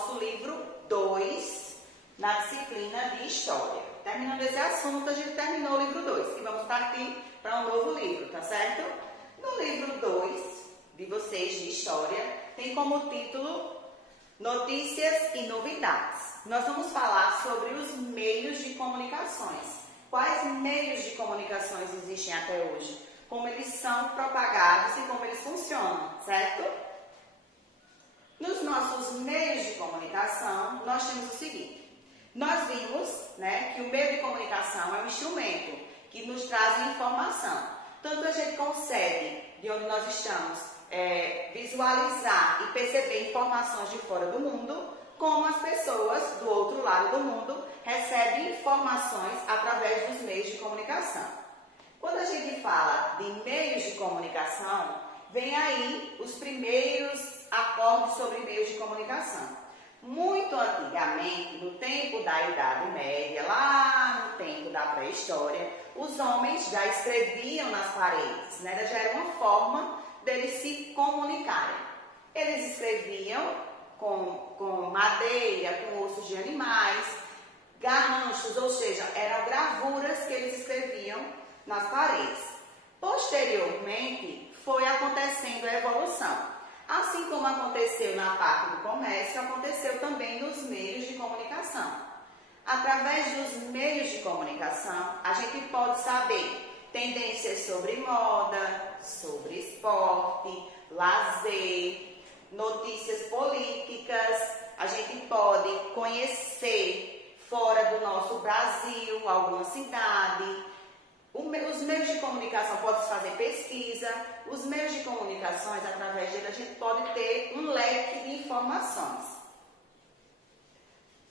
nosso livro 2, na disciplina de História. Terminando esse assunto, a gente terminou o livro 2, e vamos partir para um novo livro, tá certo? No livro 2 de vocês de História, tem como título Notícias e Novidades. Nós vamos falar sobre os meios de comunicações. Quais meios de comunicações existem até hoje? Como eles são propagados e como eles funcionam, certo? Nos nossos meios de comunicação, nós temos o seguinte. Nós vimos, que o meio de comunicação é um instrumento que nos traz informação. Tanto a gente consegue, de onde nós estamos, visualizar e perceber informações de fora do mundo, como as pessoas do outro lado do mundo recebem informações através dos meios de comunicação. Quando a gente fala de meios de comunicação, vem aí os primeiros acordes sobre meios de comunicação. Muito antigamente, no tempo da Idade Média, lá no tempo da pré-história, os homens já escreviam nas paredes, já era uma forma deles se comunicarem. Eles escreviam com madeira, com ossos de animais, garranchos, ou seja, eram gravuras que eles escreviam nas paredes. Posteriormente, foi acontecendo a evolução. Assim como aconteceu na parte do comércio, aconteceu também nos meios de comunicação. Através dos meios de comunicação, a gente pode saber tendências sobre moda, sobre esporte, lazer, notícias políticas. A gente pode conhecer fora do nosso Brasil, alguma cidade. Os meios de comunicação podem fazer pesquisa. Os meios de comunicações, através dele, a gente pode ter um leque de informações.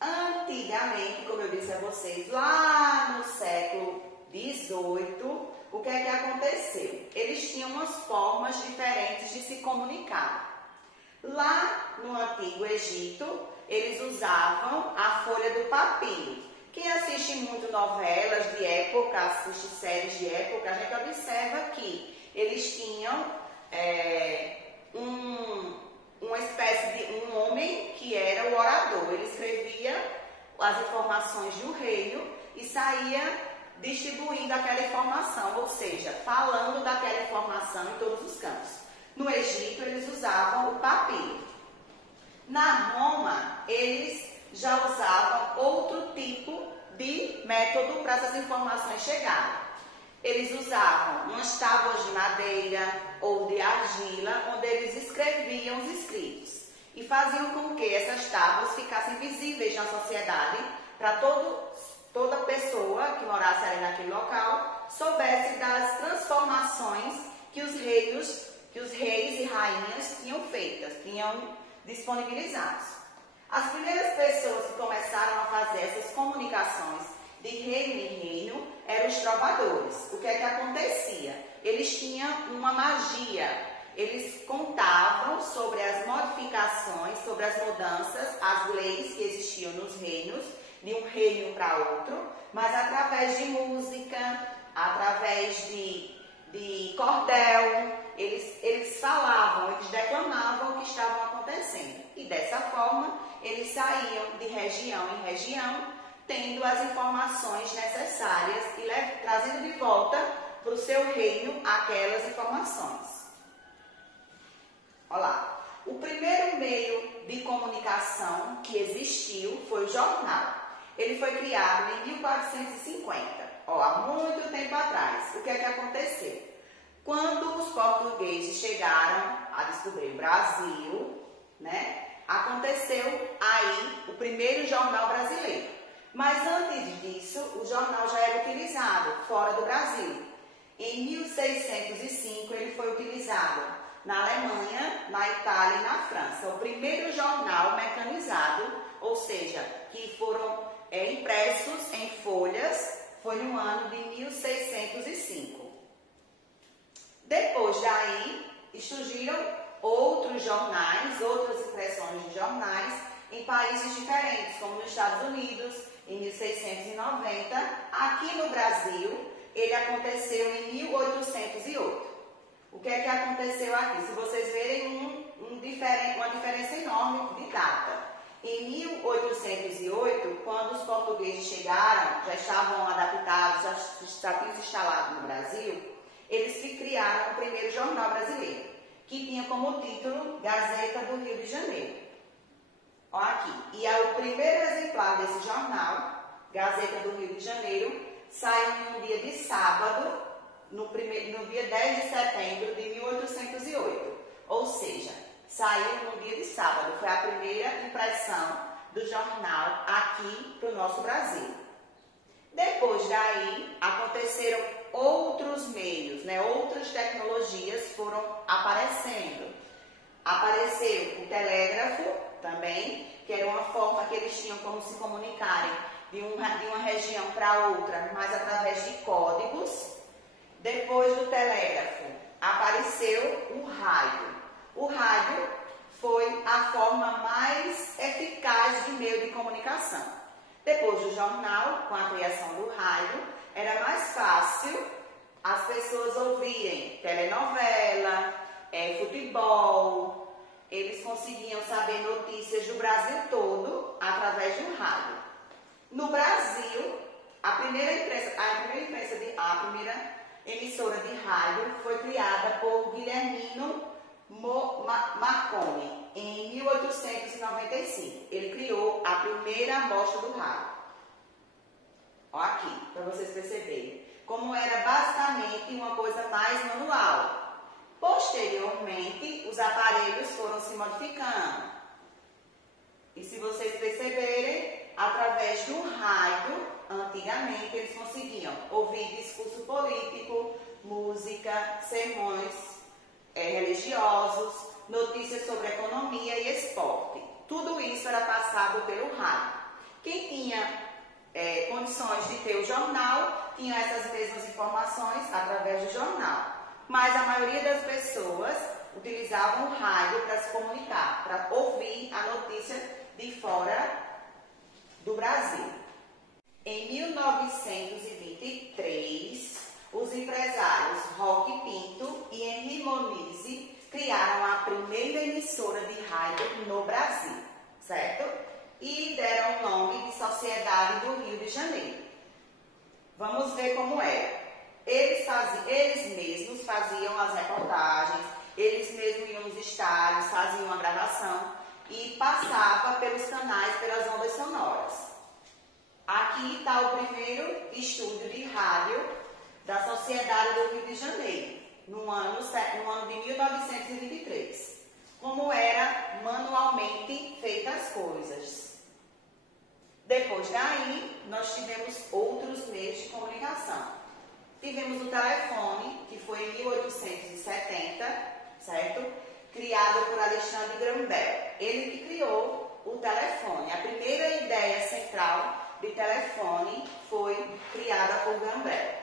Antigamente, como eu disse a vocês, lá no século XVIII, o que é que aconteceu? Eles tinham umas formas diferentes de se comunicar. Lá no Antigo Egito, eles usavam a folha do papiro. Quem assiste muito novelas de época, assiste séries de época, a gente observa que eles tinham uma espécie de um homem que era o orador. Ele escrevia as informações do reino e saía distribuindo aquela informação, ou seja, falando daquela informação em todos os cantos. No Egito, eles usavam o papiro. Na Roma, eles já usavam outro tipo de método para essas informações chegarem. Eles usavam umas tábuas de madeira ou de argila, onde eles escreviam os escritos e faziam com que essas tábuas ficassem visíveis na sociedade para toda pessoa que morasse ali naquele local soubesse das transformações que os reis e rainhas tinham disponibilizados. As primeiras pessoas que começaram a fazer essas comunicações de reino em reino eram os trovadores. O que é que acontecia? Eles tinham uma magia. Eles contavam sobre as modificações, sobre as mudanças, as leis que existiam nos reinos, de um reino para outro, mas através de música, através de cordel, eles falavam, eles declamavam o que estava acontecendo. E dessa forma, eles saíam de região em região, tendo as informações necessárias e trazendo de volta para o seu reino aquelas informações. Olha lá. O primeiro meio de comunicação que existiu foi o jornal. Ele foi criado em 1450, há muito tempo atrás. O que é que aconteceu? Quando os portugueses chegaram a descobrir o Brasil, aconteceu aí o primeiro jornal brasileiro. Mas antes disso, o jornal já era utilizado fora do Brasil. Em 1605, ele foi utilizado na Alemanha, na Itália e na França. O primeiro jornal mecanizado, ou seja, que foram impressos em folhas, foi no ano de 1605. Depois daí, surgiram outros jornais, outras impressões de jornais em países diferentes, como nos Estados Unidos, em 1690. Aqui no Brasil, ele aconteceu em 1808. O que é que aconteceu aqui? Se vocês verem uma diferença enorme de data. Em 1808, quando os portugueses chegaram, já estavam adaptados, já tinham se instalado no Brasil, eles criaram o primeiro jornal brasileiro, que tinha como título Gazeta do Rio de Janeiro. Olha aqui. E o primeiro exemplar desse jornal, Gazeta do Rio de Janeiro, saiu em um dia de sábado, no dia 10 de setembro de 1808. Ou seja, saiu no dia de sábado. Foi a primeira impressão do jornal aqui para o nosso Brasil. Depois daí, aconteceram outros meios, outras tecnologias foram aparecendo. Apareceu o telégrafo também, que era uma forma que eles tinham como se comunicarem de uma região para outra, mas através de códigos. Depois do telégrafo, apareceu o rádio. O rádio foi a forma mais eficaz de meio de comunicação. Depois do jornal, com a criação do rádio, era mais fácil as pessoas ouvirem telenovela, futebol. Eles conseguiam saber notícias do Brasil todo através do rádio. No Brasil, a primeira emissora de rádio foi criada por Guilhermino Marconi em 1895. Ele criou a primeira amostra do rádio. Olha aqui, para vocês perceberem como era basicamente uma coisa mais manual. Posteriormente, os aparelhos foram se modificando. E se vocês perceberem, através do rádio, antigamente eles conseguiam ouvir discurso político, música, sermões religiosos, notícias sobre economia e esporte. Tudo isso era passado pelo rádio. Quem tinha condições de ter o jornal, tinha essas mesmas informações através do jornal. Mas a maioria das pessoas utilizavam o rádio para se comunicar, para ouvir a notícia de fora do Brasil. Em 1923, os empresários Roque Pinto e Henri Moniz criaram a primeira emissora de rádio no Brasil, certo? E deram o nome de Sociedade do Rio de Janeiro. Vamos ver como era. Eles mesmos faziam as reportagens, eles mesmos iam nos estádios, faziam a gravação e passava pelos canais, pelas ondas sonoras. Aqui está o primeiro estúdio de rádio da Sociedade do Rio de Janeiro, no ano de 1923. Como era manualmente feitas as coisas. Depois daí, nós tivemos outros meios de comunicação. Tivemos o telefone, que foi em 1870, certo? Criado por Alexandre Graham Bell. Ele que criou o telefone. A primeira ideia central de telefone foi criada por Graham Bell.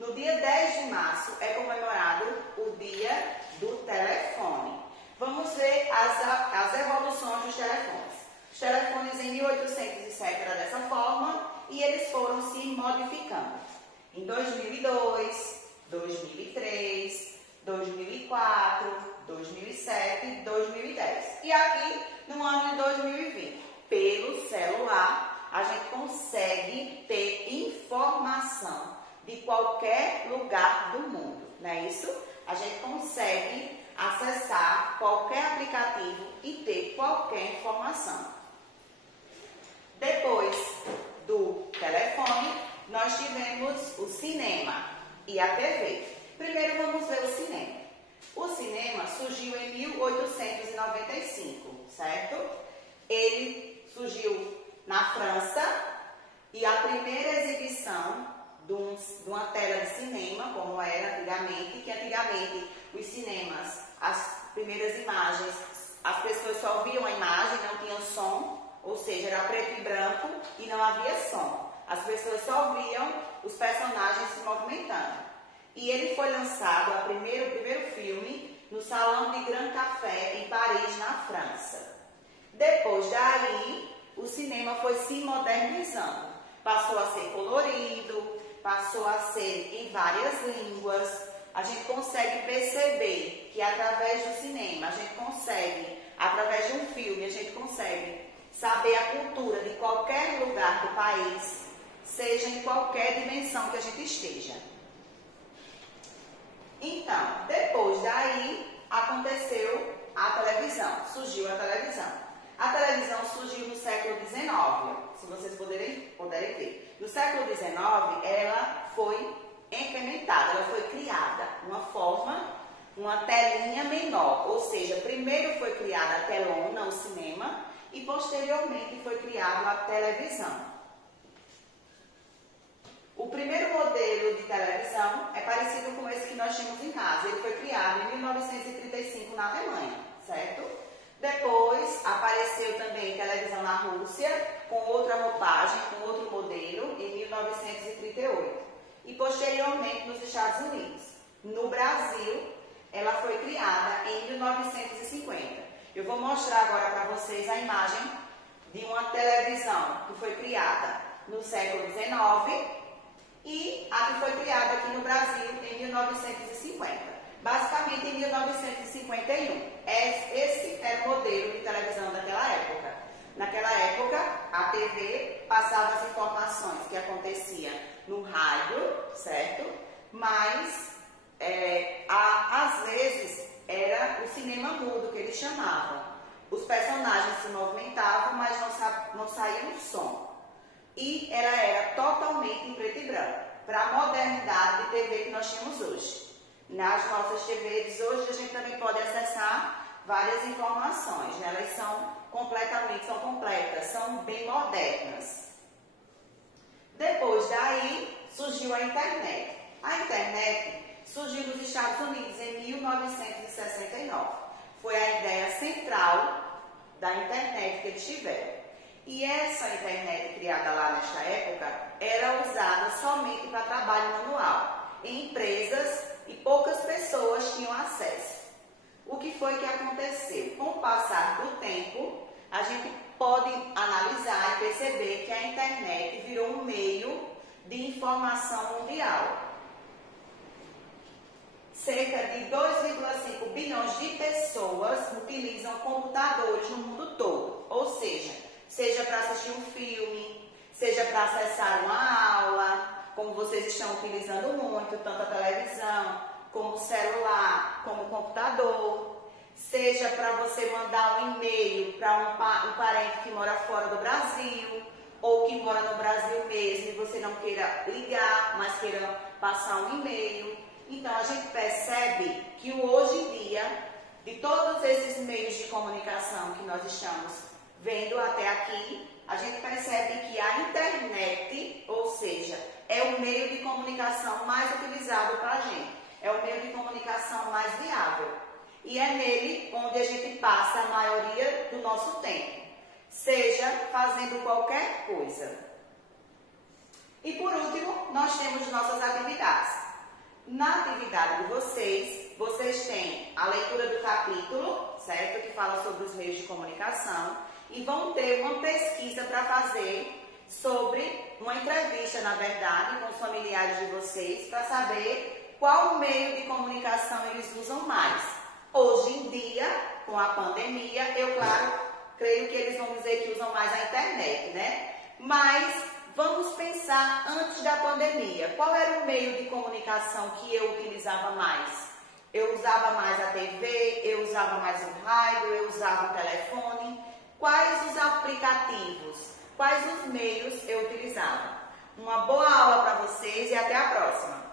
No dia 10 de março é comemorado o Dia do Telefone. Vamos ver as evoluções dos telefones. Os telefones em 1807 eram dessa forma e eles foram se modificando. Em 2002, 2003, 2004, 2007 e 2010. E aqui, no ano de 2020, pelo celular, a gente consegue ter informação de qualquer lugar do mundo, não é isso? A gente consegue acessar qualquer aplicativo e ter qualquer informação. Depois do telefone, nós tivemos o cinema e a TV. Primeiro vamos ver o cinema. O cinema surgiu em 1895, certo? Ele surgiu na França e a primeira exibição de uma tela de cinema, como era antigamente, que antigamente os cinemas, as primeiras imagens, as pessoas só viam a imagem, não tinham som, ou seja, era preto e branco e não havia som. As pessoas só viam os personagens se movimentando. E ele foi lançado, o primeiro filme, no Salão de Grand Café, em Paris, na França. Depois daí, o cinema foi se modernizando. Passou a ser colorido, passou a ser em várias línguas. A gente consegue perceber que através do cinema, através de um filme, a gente consegue saber a cultura de qualquer lugar do país, seja em qualquer dimensão que a gente esteja. Então, depois daí, aconteceu a televisão, surgiu a televisão. A televisão surgiu no século XIX, se vocês puderem ver. No século XIX, ela foi incrementada, ela foi criada uma telinha menor, ou seja, primeiro foi criada a telona, o cinema, e posteriormente foi criada a televisão. O primeiro modelo de televisão é parecido com esse que nós tínhamos em casa. Ele foi criado em 1935 na Alemanha, certo? Depois apareceu também televisão na Rússia, com outra roupagem, com outro modelo, em 1938. E posteriormente nos Estados Unidos. No Brasil, ela foi criada em 1950. Eu vou mostrar agora para vocês a imagem de uma televisão que foi criada no século XIX e a que foi criada aqui no Brasil em 1950. Basicamente em 1951. Esse era o modelo de televisão daquela época. Naquela época, a TV passava as informações que aconteciam no rádio, certo? Mas, às vezes, era o cinema mudo que eles chamavam. Os personagens se movimentavam, mas não saía um som. E ela era totalmente em preto e branco, para a modernidade de TV que nós temos hoje. Nas nossas TVs hoje a gente também pode acessar várias informações, né? Elas são completas, são bem modernas. Depois daí surgiu a internet. A internet surgiu nos Estados Unidos em 1969. Foi a ideia central da internet que eles tiveram. E essa internet criada lá nesta época era usada somente para trabalho manual, em empresas, e poucas pessoas tinham acesso. O que foi que aconteceu? Com o passar do tempo, a gente pode analisar e perceber que a internet virou um meio de informação mundial. Cerca de 2,5 bilhões de pessoas utilizam computadores no mundo todo, ou seja para assistir um filme, seja para acessar uma aula, como vocês estão utilizando muito, tanto a televisão, como o celular, como o computador, seja para você mandar um e-mail para um parente que mora fora do Brasil, ou que mora no Brasil mesmo e você não queira ligar, mas queira passar um e-mail. Então, a gente percebe que hoje em dia, de todos esses meios de comunicação que nós estamos vendo até aqui, a gente percebe que a internet, ou seja, é o meio de comunicação mais utilizado para a gente. É o meio de comunicação mais viável. E é nele onde a gente passa a maioria do nosso tempo, seja fazendo qualquer coisa. E por último, nós temos nossas atividades. Na atividade de vocês têm a leitura do capítulo, certo? Que fala sobre os meios de comunicação. E vão ter uma pesquisa para fazer sobre uma entrevista, na verdade, com os familiares de vocês, para saber qual meio de comunicação eles usam mais. Hoje em dia, com a pandemia, eu, claro, creio que eles vão dizer que usam mais a internet, né? Mas vamos pensar antes da pandemia. Qual era o meio de comunicação que eu utilizava mais? Eu usava mais a TV, eu usava mais o rádio, eu usava o telefone. Quais os aplicativos, quais os meios eu utilizava? Uma boa aula para vocês e até a próxima!